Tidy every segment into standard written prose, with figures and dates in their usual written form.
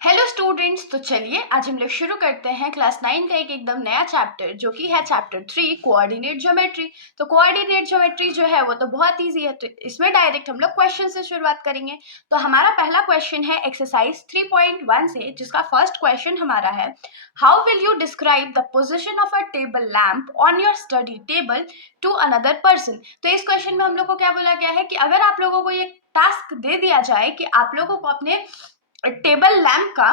Hello students, तो चलिए आज हम लोग शुरू करते हैं क्लास 9 का एक एकदम नया चैप्टर जो कि है चैप्टर 3 कोऑर्डिनेट ज्योमेट्री। तो कोऑर्डिनेट ज्योमेट्री जो है वो तो बहुत इजी है, तो इसमें डायरेक्ट हम लोग क्वेश्चन से शुरुआत करेंगे। तो हमारा पहला क्वेश्चन है एक्सरसाइज 3.1 से, जिसका फर्स्ट क्वेश्चन हमारा है, how will you describe the position of a table lamp on your study table to another person. तो इस क्वेश्चन में हम लोग को क्या बोला गया है कि अगर आप लोगों को ये टास्क दे दिया जाए कि आप लोगों को अपने टेबल लैम्प का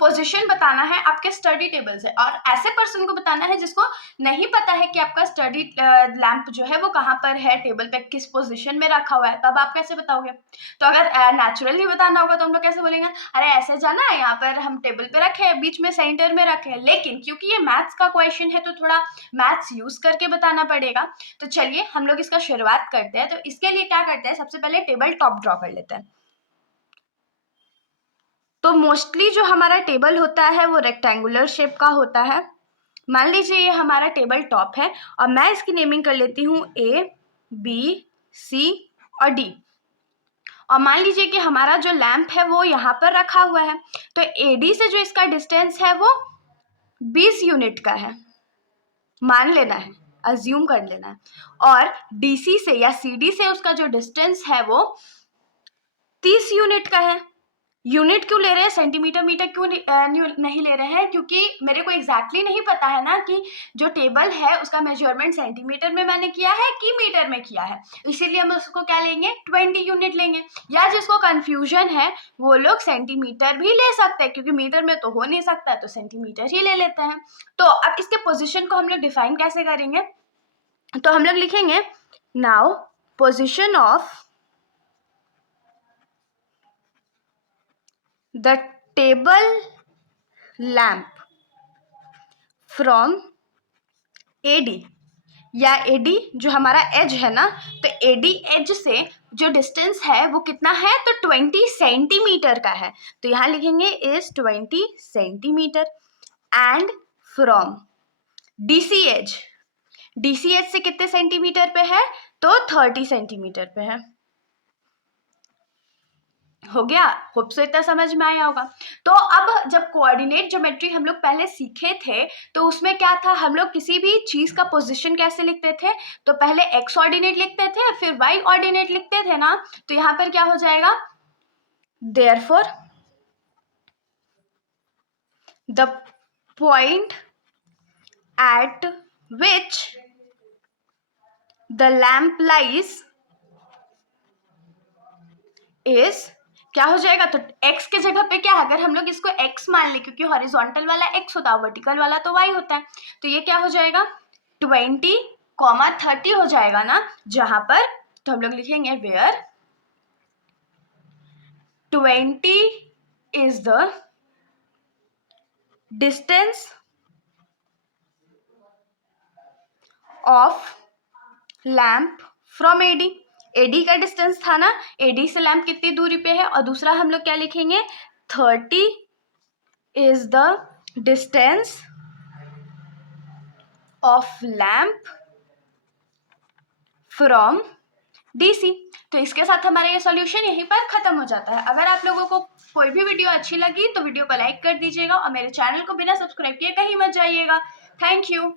पोजीशन बताना है आपके स्टडी टेबल से, और ऐसे पर्सन को बताना है जिसको नहीं पता है कि आपका स्टडी लैम्प जो है वो कहाँ पर है, टेबल पे किस पोजीशन में रखा हुआ है। तब आप कैसे बताओगे? तो अगर नेचुरली बताना होगा तो हम लोग कैसे बोलेंगे, अरे ऐसे जाना है, यहाँ पर हम टेबल पे रखे हैं, बीच में सेंटर में रखे हैं। लेकिन क्योंकि ये मैथ्स का क्वेश्चन है तो थोड़ा मैथ्स यूज करके बताना पड़ेगा। तो चलिए हम लोग इसका शुरुआत करते हैं। तो इसके लिए क्या करते हैं, सबसे पहले टेबल टॉप ड्रॉ कर लेते हैं। तो मोस्टली जो हमारा टेबल होता है वो रेक्टेंगुलर शेप का होता है। मान लीजिए ये हमारा टेबल टॉप है और मैं इसकी नेमिंग कर लेती हूँ A, B, C और D। और मान लीजिए कि हमारा जो लैंप है वो यहाँ पर रखा हुआ है, तो AD से जो इसका डिस्टेंस है वो 20 यूनिट का है, मान लेना है, अज्यूम कर लेना है। और DC से या CD से उसका जो डिस्टेंस है वो 30 यूनिट का है। यूनिट क्यों ले रहे हैं, सेंटीमीटर मीटर क्यों नहीं ले रहे हैं? क्योंकि मेरे को एग्जैक्टली नहीं पता है ना कि जो टेबल है उसका मेजरमेंट सेंटीमीटर में मैंने किया है कि मीटर में किया है, इसीलिए हम उसको क्या लेंगे, 20 यूनिट लेंगे। या जिसको कंफ्यूजन है वो लोग सेंटीमीटर भी ले सकते हैं, क्योंकि मीटर में तो हो नहीं सकता, तो सेंटीमीटर ही ले लेते हैं। तो अब इसके पोजिशन को हम लोग डिफाइन कैसे करेंगे, तो हम लोग लिखेंगे now position of the table lamp from AD, या AD जो हमारा एज है ना, तो AD एज से जो डिस्टेंस है वो कितना है, तो 20 सेंटीमीटर का है। तो यहाँ लिखेंगे is 20 centimetre. And from DC as, DC as से कितने सेंटीमीटर पे है, तो 30 सेंटीमीटर पे है। हो गया, होप सो इतना समझ में आया होगा। तो अब जब कोऑर्डिनेट ज्योमेट्री हम लोग पहले सीखे थे तो उसमें क्या था, हम लोग किसी भी चीज का पोजीशन कैसे लिखते थे, तो पहले एक्स ऑर्डिनेट लिखते थे, फिर वाई ऑर्डिनेट लिखते थे ना। तो यहाँ पर क्या हो जाएगा, therefore the point eight which the lamp lies is, क्या हो जाएगा, तो x के जगह पे क्या है, अगर हम लोग इसको x मान ले, क्योंकि हॉरिजॉन्टल वाला x होता है, वर्टिकल वाला तो y होता है, तो ये क्या हो जाएगा 20, 30 हो जाएगा ना, जहां पर तो हम लोग लिखेंगे where 20 is the distance of lamp from AD का डिस्टेंस था ना, AD से लैम्प कितनी दूरी पे है, और दूसरा हम लोग क्या लिखेंगे 30 is the distance of lamp from DC। तो इसके साथ हमारा ये सॉल्यूशन यहीं पर खत्म हो जाता है। अगर आप लोगों को कोई भी वीडियो अच्छी लगी तो वीडियो को लाइक कर दीजिएगा, और मेरे चैनल को बिना सब्सक्राइब किए कहीं मत जाइएगा। Thank you.